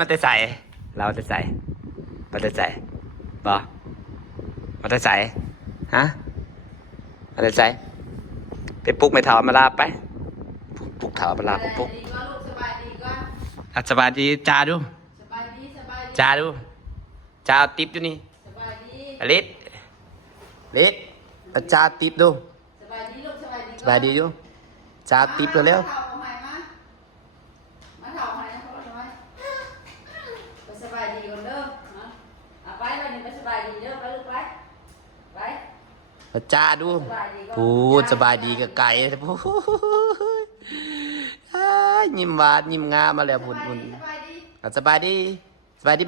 มาแต่ใส่เราแต่ใส่มาแต่ใส่บอมาแต่ใส่ฮะมาแต่ใส่ไปปลุกไม่เท่ามาลาไปปลุกเท่ามาลาปลุกสบายดีจ้าดูจ้าดูจ้าติ๊บดูนี่ลิศจ้าติ๊บดูสบายดีดูจ้าติ๊บเร็วสบายดีก่อนเด้อไปแล้วนี่ไปสบายดีเด้อไปลูกไปจ้าดูพูดสบายดีกับไก่พูดยิ้มหวานยิ้มงามมาแล้วพูดสบายดี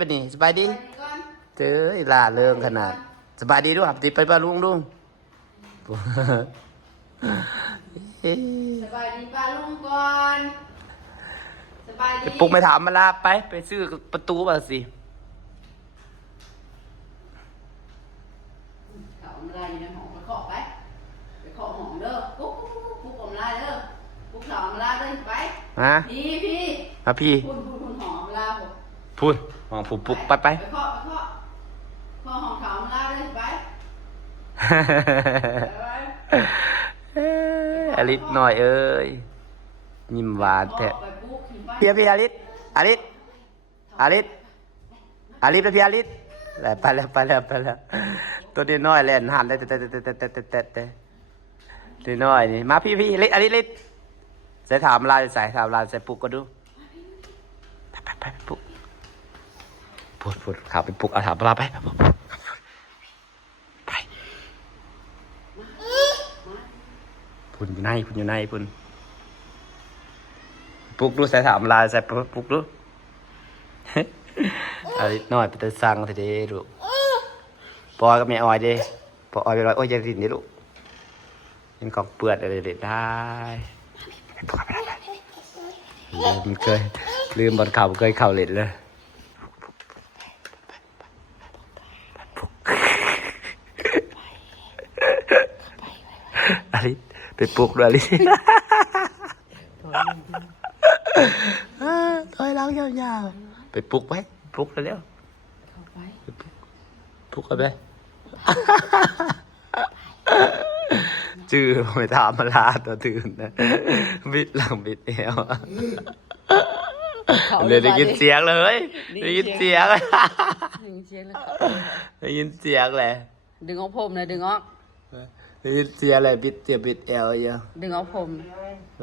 ปะนี่สบายดีเจ้ยล่าเริงขนาดสบายดีด้วยครับติดไปป้าลุงดูสบายดีป้าลุงก่อนสบายดีปลุกไม่ถามมาลาไปซื้อประตูมาสิเขาอมลายอยู่ในห้องไปเคาะห้องเด้อปุ๊กอมลายเด้อปุ๊กเขาอมลายเด้อไปพี่มาพี่พูดห้องอมลายผมพูดห้องปุ๊กไปเคาะห้องเขาอมลายเด้อไปอลิศหน่อยเอ้ยยิ้มหวานแท้พี่อลิศเป็นพี่อลิศไปแล้วตัวนี้น้อยเล่นหันเลยแต่น้อยนี่มาพี่อลิศใส่ถามลายใส่ปุกก็ดูไปปุกพูดข่าวไปปุกเอาถามลาไปพุ่นอยู่ในพุ่นปุกดูใส่ถามลายใส่ปุกดูอลิศน้อยไปแต่สั่งทีเดียวลูกปอยก็ไม่ออยดิปอยไปลอยโอ้ยจะรินดิลูกยินกองเปื่อนอะไรเด็ดได้ลืมบอลเข่าเคยเข่าเล็ดเลยอลิศไปปลุกด้วยอลิศถอยหลังยาวๆไปปลุกไว้ปลุกเร็วปลุกกันไปจื้อไปถามมาลาตัวตื่นนะบิดหลังบิดเอวเลยได้ยินเสียงเลยได้ยินเสียงเลยดึงออกผมเลยดึงออกได้ยินเสียงเลยบิดเอวเยอะดึงออกผม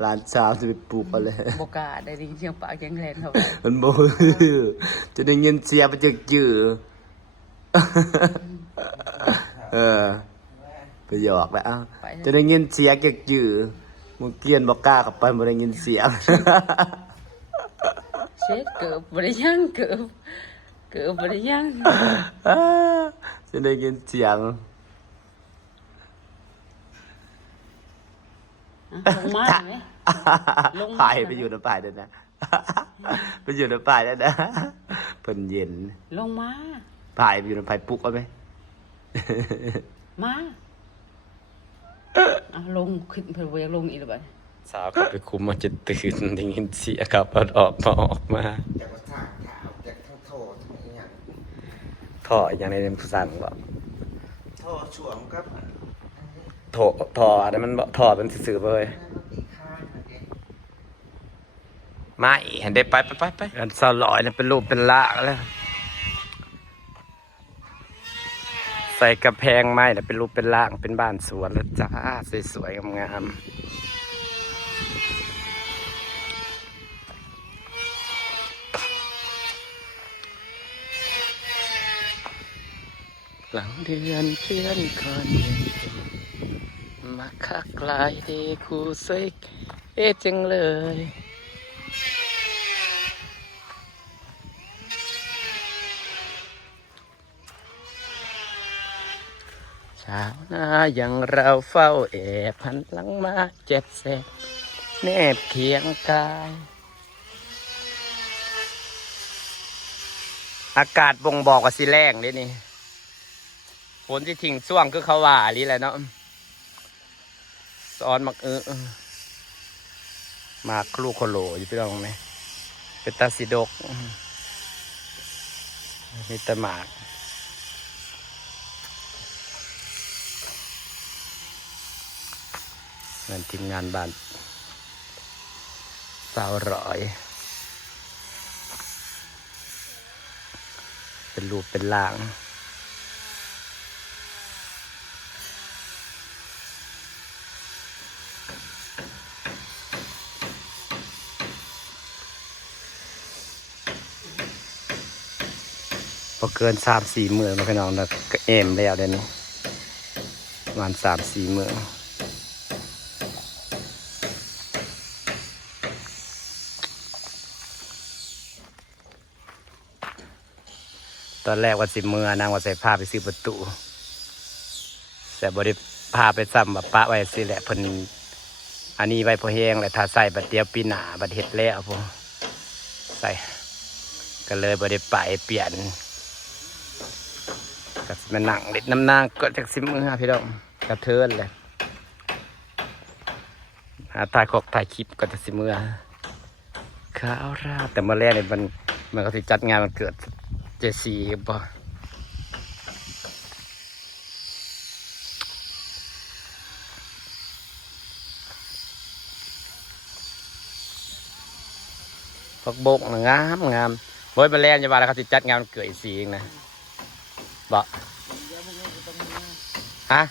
หลานสาวจะไปปลูกอะไรบกาได้ยินเสียงปากแข็งแรงเขามันโบจะได้ยินเสียงมันจะจื้อไปหยอกแล้วจะได้ยินเสียงจะจื้อมึงเกียนบอกกล้ากับไปมึงได้ยินเสียงเช็ดเกือบบริยังเกือบบริยังจะได้ยินเสียงลงมาไหมพายไปอยู่ในป่าด้วยนะไปอยู่ในป่าด้วยนะเพิ่นเย็นลงมาพายไปอยู่ในป่าปลุกเอาไหมมาลงขึ้นเพิ่นยังลงอีกหรือเปล่าสาวเขาไปคุมมันจะตื่นได้ยินเสียงครับออกมาจากว่าทางขาวจากทั้งโถทั้งอย่างท่ออย่างในผู้สั่งบอกโถช่วงกับท่ออะไรมันบอกท่อเป็นสื่อเลยมาอีเห็นได้ไปอันสลอยเป็นรูปเป็นล่างแล้วใส่กระแพงไม้เป็นรูปเป็นล่างเป็นบ้านสวนแล้วจ้าสวยๆงามหลังเดือนเพื่อนคนมาคักลายเฮคูเซกจังเลยเช้าหน้าอย่างเราเฝ้าแอบหันหลังมาเจ็บแสบแนบเคียงกายอากาศบ่งบอกว่าสิแรงเลยนี่ฝนที่ทิ้งช่วงคือเขาว่าอะไรแหละเนาะซ้อนมักมากลูกโคโลอยู่พี่น้องไหมเป็นตาสีดก มีแต่หมากงานทีมงานบ้านสาวร้อยเป็นรูปเป็นร่างพอเกิน3-4 มื้อแล้วพี่น้องนะก็เอมแล้วเดี๋ยวนี้ประมาณ3-4 มื้อตอนแรกว่าสิมื้อนางว่าใส่ผ้าไปซื้อประตูแต่บ่ได้พาไปซ้ำแบบปะไว้สิแหละเพิ่นอันนี้ไว้พอแห้งแหละถ้าใส่บัดเดียวปีหน้าบัดเฮ็ดแล้วพอใส่ก็เลยบ่ได้ไปเปลี่ยนก็สิมานั่งเล็ดน้ำนางก็จักสิมื้อพี่น้องกระเทินเลยหาถ่ายคลิปก็จะสิมื้อข้าวราดแต่เมื่อแรกเนี่ยมันก็สิจัดงานวันเกิดเจซีบ่พักบกงามเฮ้ยมาแล่นจะว่าแล้วเขาสิจัดงานวันเกิดอีกสีเองนะบ่ฮะ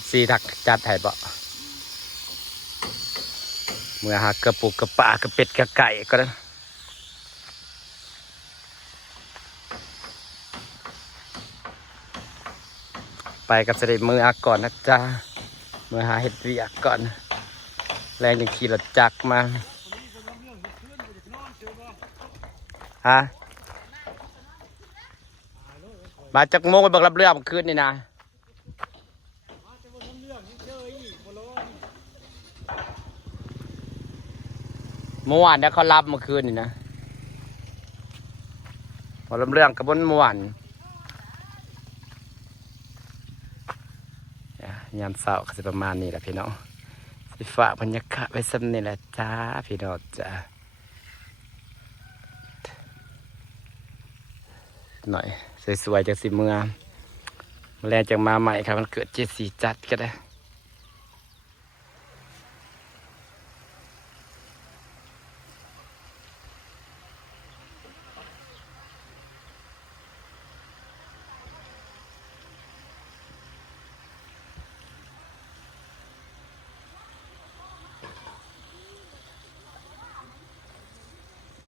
FC ทักจัดให้บ่เมื่อหากระปุกกระป่ากระเป็ดกระไก่ก็ได้ไปกับเสด็จมืออาก่อนนะจ๊ะเมื่อหาเห็ดเวียกก่อนแรงยังขี่รถจักรมาฮะมาจากโมงไปบักรับเรือเมื่อคืนนี่นะเมื่อวานเนี่ยเขารับเมื่อคืนนี่นะพอรับเรื่องกับบนเมื่อวานยามเช้าก็จะประมาณนี้แหละพี่น้องสิฝากบรรยากาศไว้ซ้ำนี่แหละจ้าพี่น้องจ้าหน่อยสวยๆจากสิเมืองแรงจากมาใหม่ครับมันเกิดเจสีจัดก็ได้